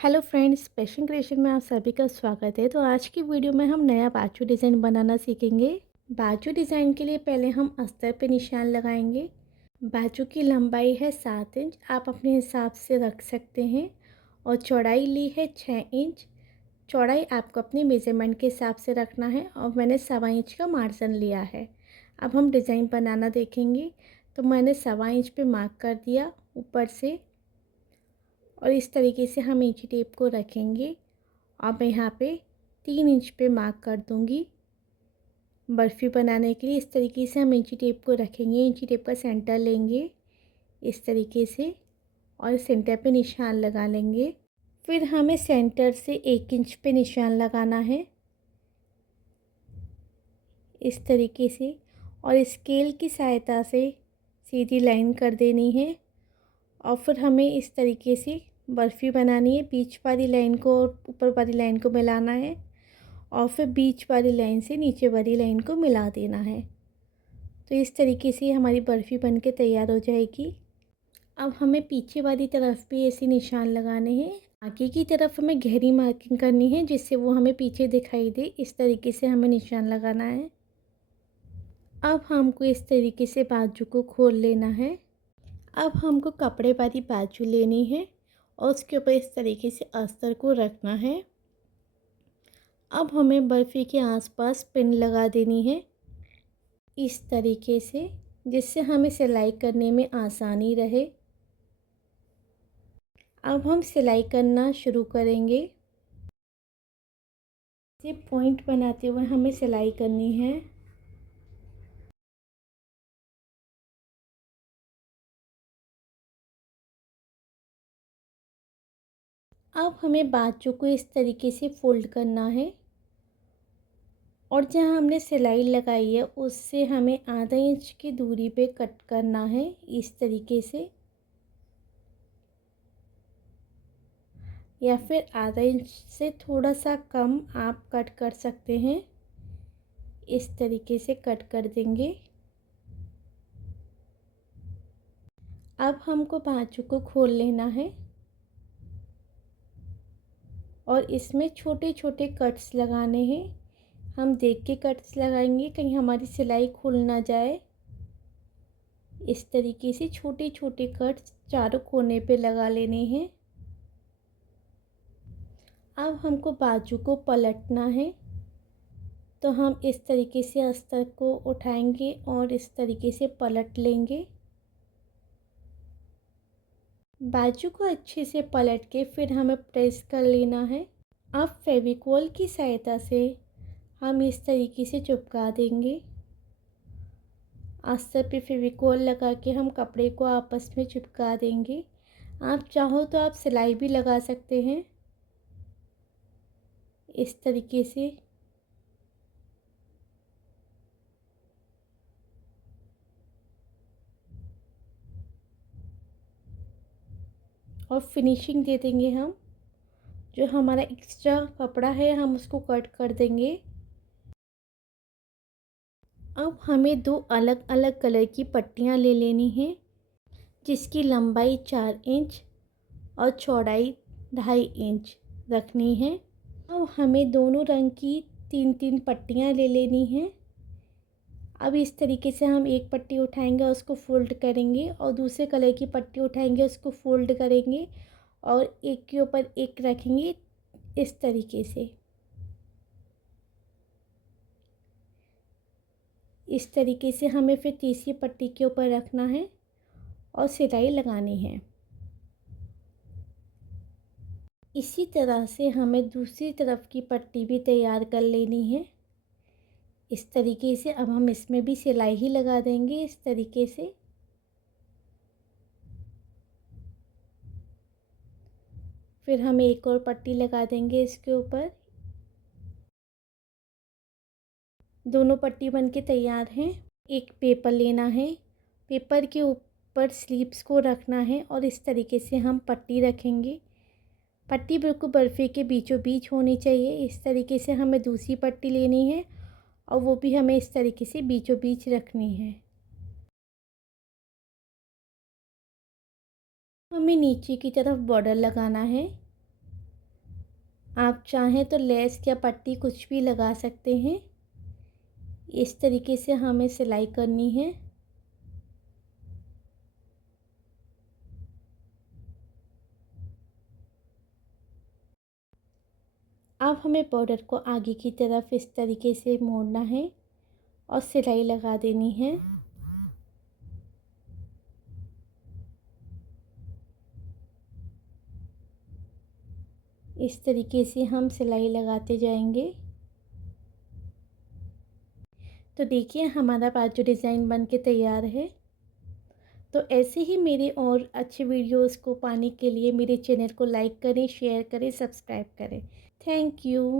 Hello friends, passion creation में आप सभी का स्वागत है। तो आज की वीडियो में हम नया बाजू डिज़ाइन बनाना सीखेंगे। बाजू डिज़ाइन के लिए पहले हम अस्तर पे निशान लगाएंगे। बाजू की लंबाई है 7 इंच, आप अपने हिसाब से रख सकते हैं। और चौड़ाई ली है 6 इंच। चौड़ाई आपको अपने मेज़रमेंट के हिसाब से रखना है और मैंने 1.25 इंच का मार्जिन लिया है। अब हम डिज़ाइन बनाना देखेंगे। तो मैंने 1.25 इंच पे मार्क कर दिया ऊपर से, और इस तरीके से हम इंची टेप को रखेंगे। अब मैं यहाँ पे 3 इंच पे मार्क कर दूँगी। बर्फ़ी बनाने के लिए इस तरीके से हम इंची टेप को रखेंगे। इंची टेप का सेंटर लेंगे इस तरीके से और सेंटर पे निशान लगा लेंगे। फिर हमें सेंटर से 1 इंच पे निशान लगाना है इस तरीके से, और स्केल की सहायता से सीधी लाइन कर देनी है। और फिर हमें इस तरीके से बर्फ़ी बनानी है। बीच वाली लाइन को और ऊपर वाली लाइन को मिलाना है और फिर बीच वाली लाइन से नीचे वाली लाइन को मिला देना है। तो इस तरीके से हमारी बर्फ़ी बनके तैयार हो जाएगी। अब हमें पीछे वाली तरफ भी ऐसे निशान लगाने हैं। आगे की तरफ हमें गहरी मार्किंग करनी है जिससे वो हमें पीछे दिखाई दे। इस तरीके से हमें निशान लगाना है। अब हमको इस तरीके से बाजू को खोल लेना है। अब हमको कपड़े वाली बाजू लेनी है और उसके ऊपर इस तरीके से अस्तर को रखना है। अब हमें बर्फ़ी के आसपास पिन लगा देनी है इस तरीके से, जिससे हमें सिलाई करने में आसानी रहे। अब हम सिलाई करना शुरू करेंगे। ये पॉइंट बनाते हुए हमें सिलाई करनी है। अब हमें बाजू को इस तरीके से फोल्ड करना है और जहाँ हमने सिलाई लगाई है उससे हमें आधा इंच की दूरी पे कट करना है इस तरीके से, या फिर आधा इंच से थोड़ा सा कम आप कट कर सकते हैं। इस तरीके से कट कर देंगे। अब हमको बाजू को खोल लेना है और इसमें छोटे छोटे कट्स लगाने हैं। हम देख के कट्स लगाएंगे, कहीं हमारी सिलाई खुल ना जाए। इस तरीके से छोटे छोटे कट्स चारों कोने पे लगा लेने हैं। अब हमको बाजू को पलटना है, तो हम इस तरीके से अस्तर को उठाएंगे और इस तरीके से पलट लेंगे। बाजू को अच्छे से पलट के फिर हमें प्रेस कर लेना है। अब फेविकॉल की सहायता से हम इस तरीके से चिपका देंगे। अस्तर पे फेविकॉल लगा के हम कपड़े को आपस में चिपका देंगे। आप चाहो तो आप सिलाई भी लगा सकते हैं इस तरीके से। और फिनिशिंग दे देंगे हम। जो हमारा एक्स्ट्रा कपड़ा है हम उसको कट कर देंगे। अब हमें दो अलग अलग कलर की पट्टियाँ ले लेनी है जिसकी लंबाई 4 इंच और चौड़ाई 2.5 इंच रखनी है। अब हमें दोनों रंग की 3-3 पट्टियाँ ले लेनी हैं। अब इस तरीके से हम एक पट्टी उठाएंगे और उसको फोल्ड करेंगे और दूसरे कलर की पट्टी उठाएंगे उसको फोल्ड करेंगे और एक के ऊपर एक रखेंगे इस तरीके से। इस तरीके से हमें फिर तीसरी पट्टी के ऊपर रखना है और सिलाई लगानी है। इसी तरह से हमें दूसरी तरफ की पट्टी भी तैयार कर लेनी है इस तरीके से। अब हम इसमें भी सिलाई ही लगा देंगे इस तरीके से। फिर हम एक और पट्टी लगा देंगे इसके ऊपर। दोनों पट्टी बनके तैयार हैं। एक पेपर लेना है, पेपर के ऊपर स्लीव्स को रखना है और इस तरीके से हम पट्टी रखेंगे। पट्टी बिल्कुल बर्फ़ी के बीचों बीच होनी चाहिए। इस तरीके से हमें दूसरी पट्टी लेनी है और वो भी हमें इस तरीके से बीचों बीच रखनी है। हमें नीचे की तरफ बॉर्डर लगाना है आप चाहें तो लेस या पट्टी कुछ भी लगा सकते हैं। इस तरीके से हमें सिलाई करनी है। अब हमें बॉर्डर को आगे की तरफ इस तरीके से मोड़ना है और सिलाई लगा देनी है। इस तरीके से हम सिलाई लगाते जाएंगे। तो देखिए हमारा बाजू डिज़ाइन बन के तैयार है। तो ऐसे ही मेरे और अच्छे वीडियोस को पाने के लिए मेरे चैनल को लाइक करें, शेयर करें, सब्सक्राइब करें। Thank you.